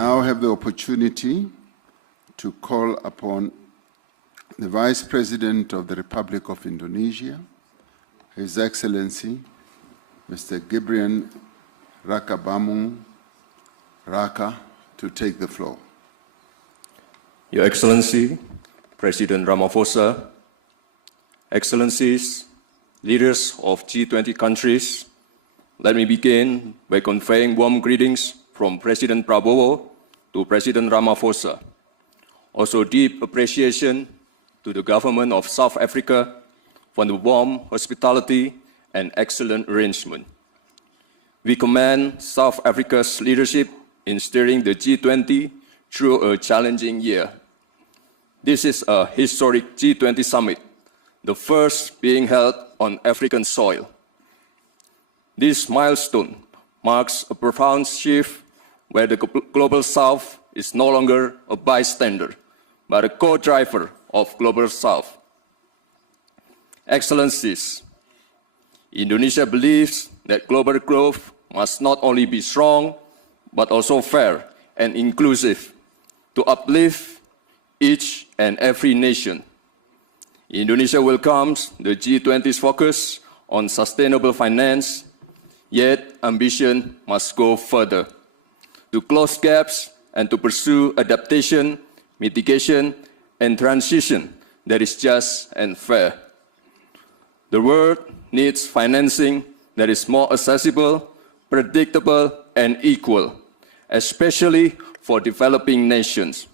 now have the opportunity to call upon the Vice President of the Republic of Indonesia, His Excellency, Mr. Gibrian Rakabamung Raka, to take the floor. Your Excellency, President Ramaphosa, Excellencies, leaders of G20 countries, let me begin by conveying warm greetings from President Prabowo to President Ramaphosa. Also deep appreciation to the government of South Africa for the warm hospitality and excellent arrangement. We commend South Africa's leadership in steering the G20 through a challenging year. This is a historic G20 summit, the first being held on African soil. This milestone marks a profound shift where the Global South is no longer a bystander, but a co-driver of Global South. Excellencies, Indonesia believes that global growth must not only be strong, but also fair and inclusive to uplift each and every nation. Indonesia welcomes the G20's focus on sustainable finance, yet ambition must go further to close gaps and to pursue adaptation, mitigation, and transition that is just and fair. The world needs financing that is more accessible, predictable, and equal, especially for developing nations,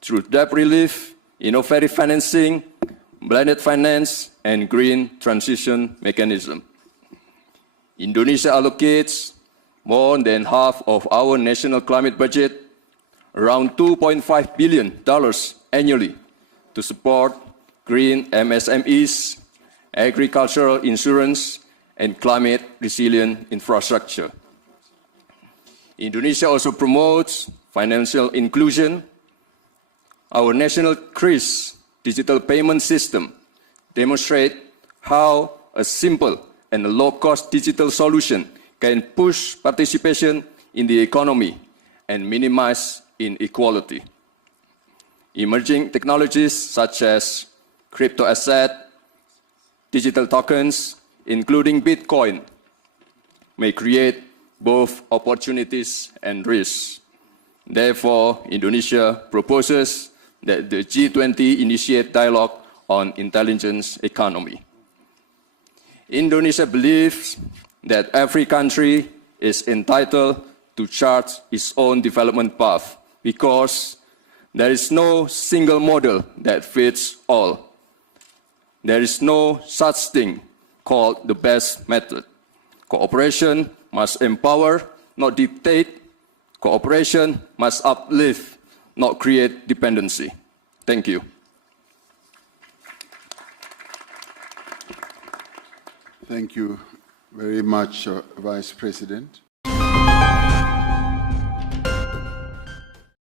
through debt relief, innovative financing, blended finance, and green transition mechanism. Indonesia allocates more than half of our national climate budget, around $2.5 billion annually, to support green MSMEs, agricultural insurance, and climate-resilient infrastructure. Indonesia also promotes financial inclusion. Our national CRIS digital payment system demonstrates how a simple and a low-cost digital solution can push participation in the economy and minimize inequality. Emerging technologies such as crypto asset, digital tokens, including Bitcoin, may create both opportunities and risks. Therefore, Indonesia proposes that the G20 initiate dialogue on intelligence economy. Indonesia believes that every country is entitled to chart its own development path because there is no single model that fits all. There is no such thing called the best method. Cooperation must empower, not dictate. Cooperation must uplift, not create dependency. Thank you. Thank you very much, Vice President.